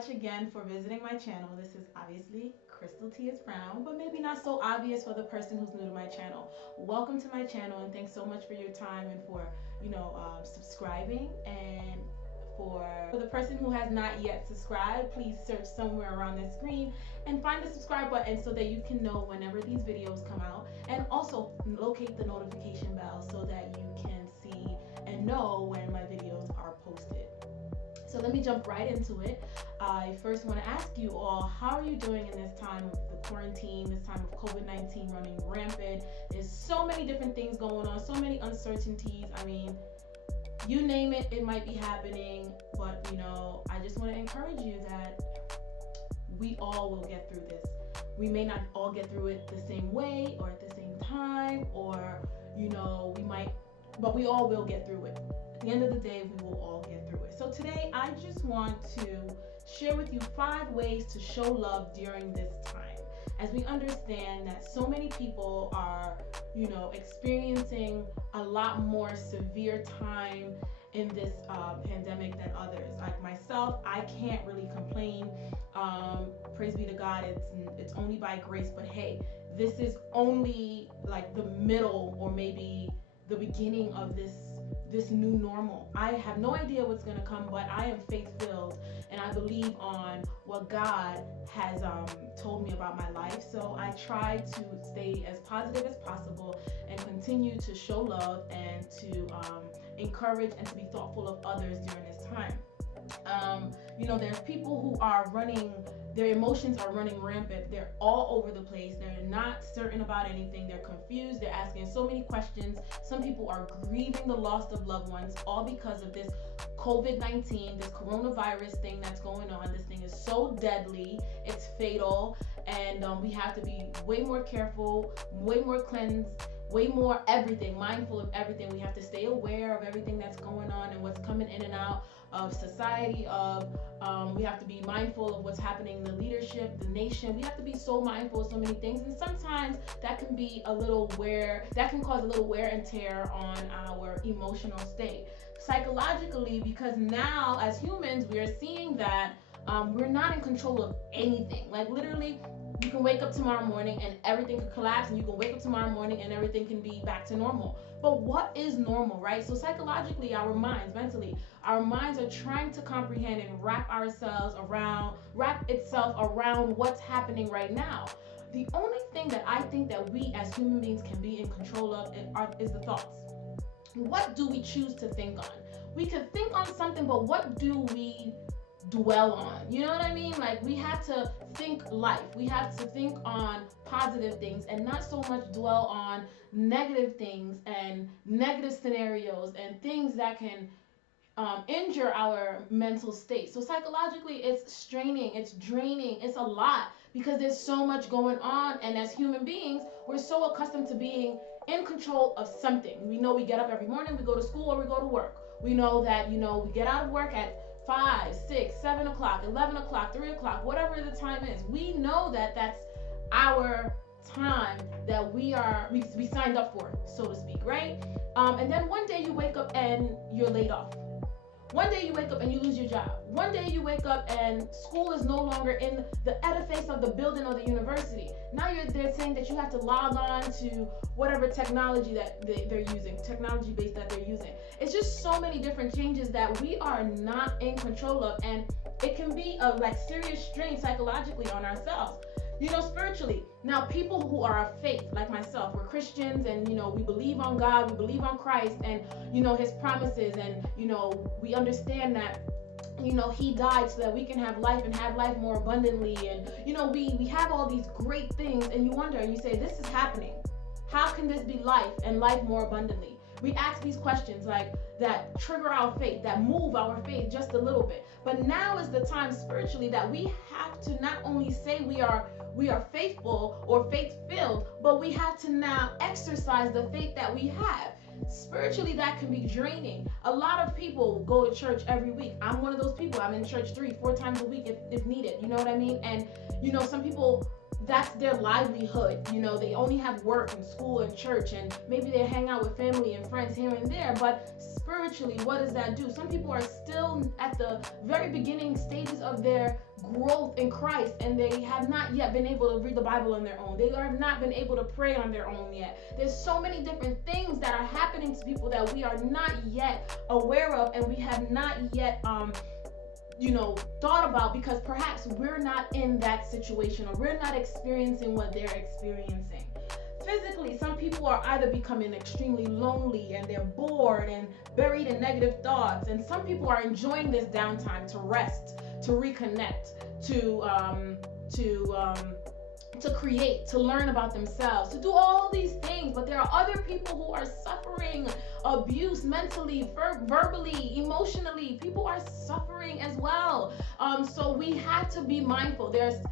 much again for visiting my channel. This is obviously Krystyl T is Brown, but maybe not so obvious for the person who's new to my channel. Welcome to my channel, and thanks so much for your time and for subscribing. And for the person who has not yet subscribed, please search somewhere around this screen and find the subscribe button so that you can know whenever these videos come out, and also locate the notification bell so that you can see and know when my videos are posted. So let me jump right into it. I first want to ask you all, how are you doing in this time of the quarantine, this time of COVID-19 running rampant? There's so many different things going on, so many uncertainties. I mean, you name it, it might be happening, but I just want to encourage you that we all will get through this. We may not all get through it the same way or at the same time, or we might, but we all will get through it. At the end of the day, we will all get through it. So today, I just want to share with you 5 ways to show love during this time, as we understand that so many people are, experiencing a lot more severe time in this pandemic than others. Like myself, I can't really complain. Praise be to God, it's only by grace. But hey, this is only like the middle or maybe the beginning of this new normal. I have no idea what's going to come, but I am faith-filled and I believe on what God has told me about my life. So I try to stay as positive as possible and continue to show love and to encourage and to be thoughtful of others during this time. There's people who are running, their emotions are running rampant. They're all over the place. They're not certain about anything. They're confused. They're asking so many questions. Some people are grieving the loss of loved ones, all because of this COVID-19, this coronavirus thing that's going on. This thing is so deadly. It's fatal. And we have to be way more careful, way more cleansed, way more everything, mindful of everything. We have to stay aware of everything that's going on and what's coming in and out of society, we have to be mindful of what's happening in the leadership, the nation. We have to be so mindful of so many things, and sometimes that can be that can cause a little wear and tear on our emotional state. Psychologically, because now as humans, we are seeing that we're not in control of anything. Like literally, you can wake up tomorrow morning and everything could collapse, and you can wake up tomorrow morning and everything can be back to normal. But what is normal, right? So psychologically, our minds, mentally, our minds are trying to comprehend and wrap itself around what's happening right now. The only thing that I think that we as human beings can be in control of is the thoughts. What do we choose to think on? We could think on something, but what do we dwell on? You know what I mean? Like, we have to think life. We have to think on positive things and not so much dwell on negative things and negative scenarios and things that can injure our mental state. So psychologically, it's straining, it's draining, it's a lot because there's so much going on. And as human beings, we're so accustomed to being in control of something. We know we get up every morning, we go to school or we go to work. We know that, we get out of work at 5, 6, 7 o'clock, 11 o'clock, 3 o'clock, whatever the time is. We know that that's our time that we signed up for, so to speak, right? And then one day you wake up and you're laid off. One day you wake up and you lose your job. One day you wake up and school is no longer in the edifice of the building or the university. Now they're saying that you have to log on to whatever technology that they're using, technology based that they're using. It's just so many different changes that we are not in control of, and it can be a serious strain psychologically on ourselves. Spiritually. Now, people who are of faith, like myself, we're Christians, and we believe on God, we believe on Christ, and His promises, and we understand that He died so that we can have life and have life more abundantly, and we have all these great things, and you wonder, and you say, this is happening. How can this be life and life more abundantly? We ask these questions that trigger our faith, that move our faith just a little bit. But now is the time spiritually that we have to not only say we are faithful or faith-filled, but we have to now exercise the faith that we have. Spiritually, that can be draining. A lot of people go to church every week. I'm one of those people. I'm in church 3-4 times a week if needed. You know what I mean? And some people that's their livelihood. You know, they only have work and school and church, and maybe they hang out with family and friends here and there, but spiritually, what does that do? Some people are still at the very beginning stages of their growth in Christ, and they have not yet been able to read the Bible on their own. They have not been able to pray on their own yet. There's so many different things that are happening to people that we are not yet aware of, and we have not yet thought about, because perhaps we're not in that situation, or we're not experiencing what they're experiencing. Physically, some people are either becoming extremely lonely and they're bored and buried in negative thoughts, and some people are enjoying this downtime to rest, to reconnect, to create, to learn about themselves, to do all these things. But there are other people who are suffering abuse mentally, verbally, emotionally. People are suffering as well. So we have to be mindful. There's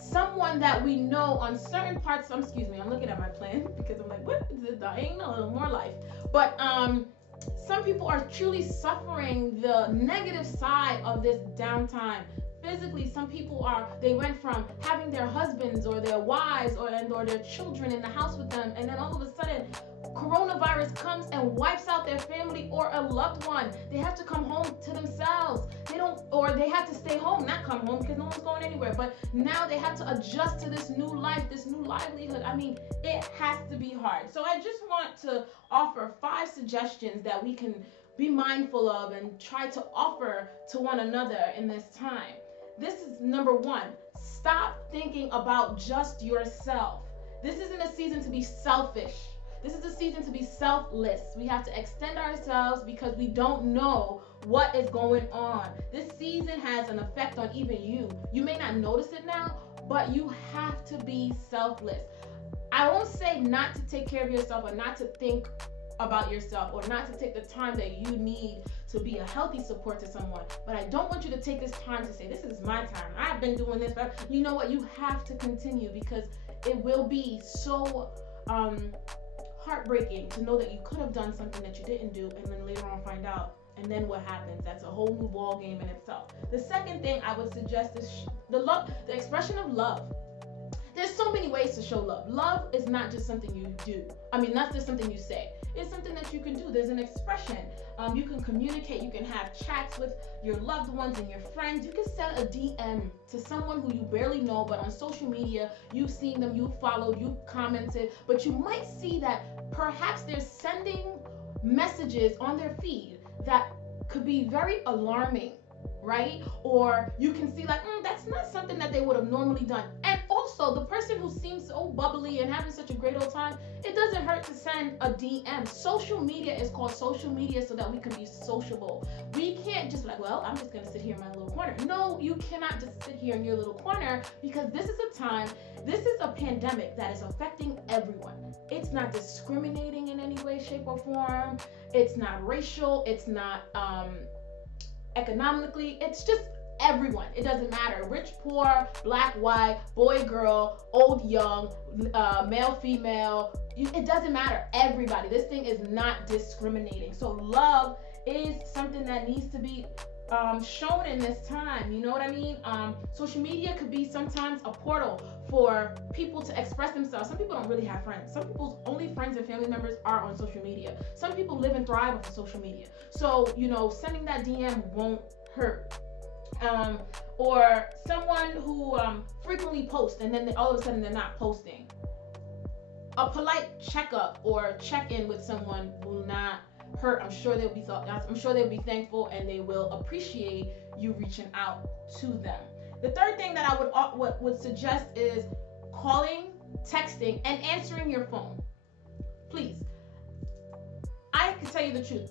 someone that we know on certain parts. I'm looking at my plan because I'm like, what is it? I ain't know, a little more life. But some people are truly suffering the negative side of this downtime. Physically, some people they went from having their husbands or their wives or their children in the house with them, and then all of a sudden coronavirus comes and wipes out their family or a loved one. They have to come home to themselves. They have to stay home, not come home because no one's going anywhere. But now they have to adjust to this new life, this new livelihood. I mean, it has to be hard. So I just want to offer 5 suggestions that we can be mindful of and try to offer to one another in this time. This is number 1. Stop thinking about just yourself. This isn't a season to be selfish. This is a season to be selfless. We have to extend ourselves because we don't know what is going on. This season has an effect on even you. You may not notice it now, but you have to be selfless. I won't say not to take care of yourself or not to think about yourself or not to take the time that you need to be a healthy support to someone, but I don't want you to take this time to say, this is my time, I've been doing this forever. You know what? You have to continue, because it will be so heartbreaking to know that you could have done something that you didn't do, and then later on find out, and then what happens? That's a whole new ball game in itself. The second thing I would suggest is the expression of love. There's so many ways to show love. Love is not just something you do. Not just something you say. It's something that you can do. There's an expression. You can communicate. You can have chats with your loved ones and your friends. You can send a DM to someone who you barely know, but on social media, you've seen them, you've followed, you've commented, but you might see that perhaps they're sending messages on their feed that could be very alarming, right? Or you can see like, that's not something that they would have normally done. And also, the person who seems so bubbly and having such a great old time, it doesn't hurt to send a DM. Social media is called social media so that we can be sociable. We can't just like, well, I'm just going to sit here in my little corner. No, you cannot just sit here in your little corner, because this is a pandemic that is affecting everyone. It's not discriminating in any way, shape, or form. It's not racial. It's not economically. It's just everyone. It doesn't matter. Rich, poor, black, white, boy, girl, old, young, male, female. It doesn't matter. Everybody. This thing is not discriminating. So love is something that needs to be shown in this time. You know what I mean? Social media could be sometimes a portal for people to express themselves. Some people don't really have friends. Some people's only friends and family members are on social media. Some people live and thrive off of social media. So, sending that DM won't hurt. Or someone who frequently posts and then all of a sudden they're not posting. A polite checkup or check-in with someone will not hurt. I'm sure they'll be thankful, and they will appreciate you reaching out to them. The third thing that I would suggest is calling, texting, and answering your phone. Please. I can tell you the truth.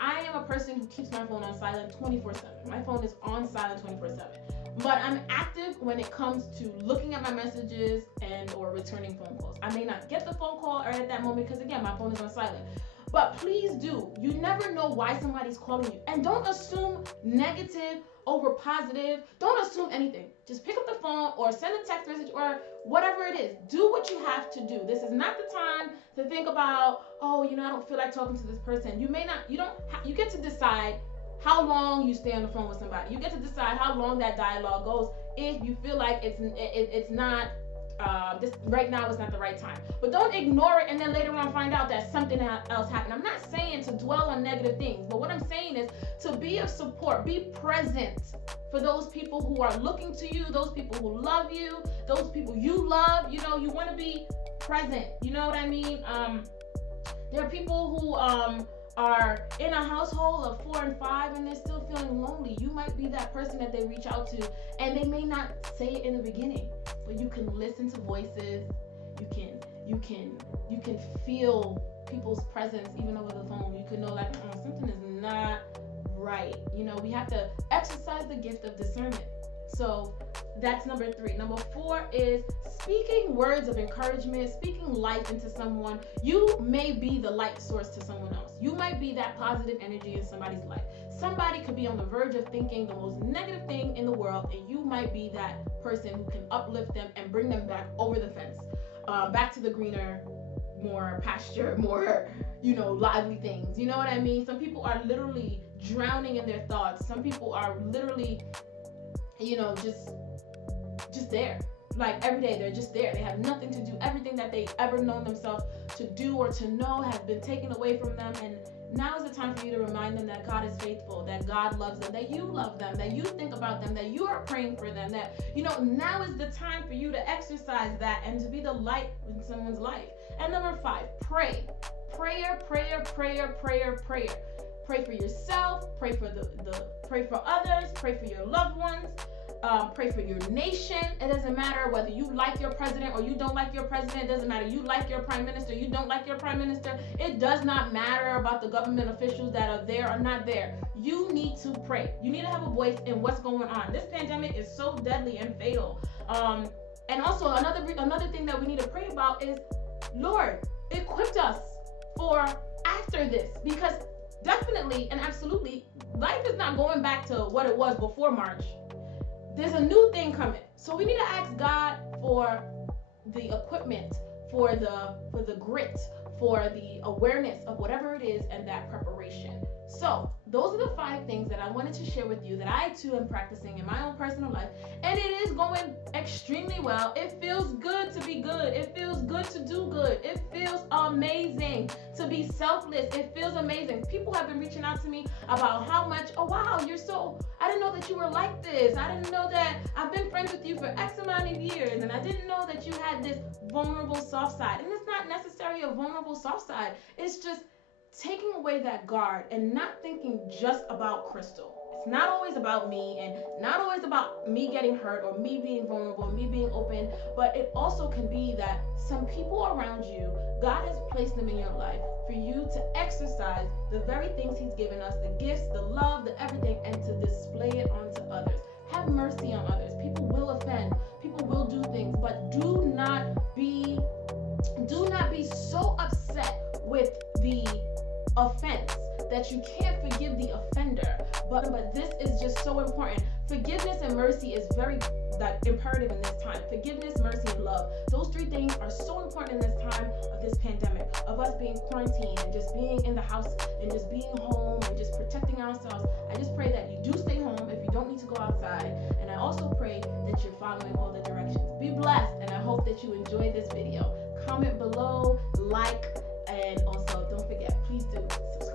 I am a person who keeps my phone on silent 24/7. My phone is on silent 24/7. But I'm active when it comes to looking at my messages and or returning phone calls. I may not get the phone call right at that moment because, again, my phone is on silent. But please do. You never know why somebody's calling you. And don't assume negative over positive. Don't assume anything. Just pick up the phone or send a text message or whatever it is. Do what you have to do. This is not the time to think about, I don't feel like talking to this person. You get to decide how long you stay on the phone with somebody. You get to decide how long that dialogue goes. If you feel like it's not this right now is not the right time. But don't ignore it and then later on find out that something else happened. I'm not saying to dwell on negative things, but what I'm saying is to be of support, be present for those people who are looking to you, those people who love you, those people you love. You know, you want to be present. You know what I mean? There are people who are in a household of 4 and 5 and they're still feeling lonely. You might be that person that they reach out to, and they may not say it in the beginning, but you can listen to voices. You can feel people's presence even over the phone. You can know like something is not right. You know, we have to exercise the gift of discernment. So that's number 3. Number 4 is speaking words of encouragement, speaking life into someone. You may be the light source to someone else. You might be that positive energy in somebody's life. Somebody could be on the verge of thinking the most negative thing in the world, and you might be that person who can uplift them and bring them back over the fence, back to the greener, more pasture, more, lively things. You know what I mean? Some people are literally drowning in their thoughts. Some people are literally, just there. Like every day they're just there. They have nothing to do. Everything that they ever known themselves to do or to know has been taken away from them. And now is the time for you to remind them that God is faithful, that God loves them, that you love them, that you think about them, that you are praying for them, that, now is the time for you to exercise that and to be the light in someone's life. And number 5, pray. Prayer. Pray for yourself, pray for others, pray for your loved ones. Pray for your nation. It doesn't matter whether you like your president or you don't like your president. It doesn't matter you like your prime minister, you don't like your prime minister. It does not matter about the government officials that are there or not there. You need to pray. You need to have a voice in what's going on. This pandemic is so deadly and fatal. And also another thing that we need to pray about is, Lord, equip us for after this, because definitely and absolutely life is not going back to what it was before March. There's a new thing coming. So we need to ask God for the equipment, for the grit, for the awareness of whatever it is and that preparation. So those are the 5 things that I wanted to share with you that I too am practicing in my own personal life. And it is going extremely well. It feels good to be good. It feels good to do good. It feels amazing to be selfless. It feels amazing. People have been reaching out to me about how much, oh wow, I didn't know that you were like this. I didn't know that I've been friends with you for X amount of years, and I didn't know that you had this vulnerable soft side. And it's not necessarily a vulnerable soft side. It's just taking away that guard and not thinking just about Krystyl. It's not always about me and not always about me getting hurt or me being vulnerable and me being open, but it also can be that some people around you, God has placed them in your life for you to exercise the very things He's given us, the gifts, the love, the everything, and to display it onto others. Have mercy on others. People will offend. People will do things, but do not be so upset with the offense that you can't forgive the offender. But this is just so important. Forgiveness and mercy is very imperative in this time. Forgiveness, mercy, and love. Those 3 things are so important in this time of this pandemic, of us being quarantined and just being in the house and just being home and just protecting ourselves. I just pray that you do stay home if you don't need to go outside. And I also pray that you're following all the directions. Be blessed, and I hope that you enjoyed this video. Comment below, like, and also don't forget, please do subscribe.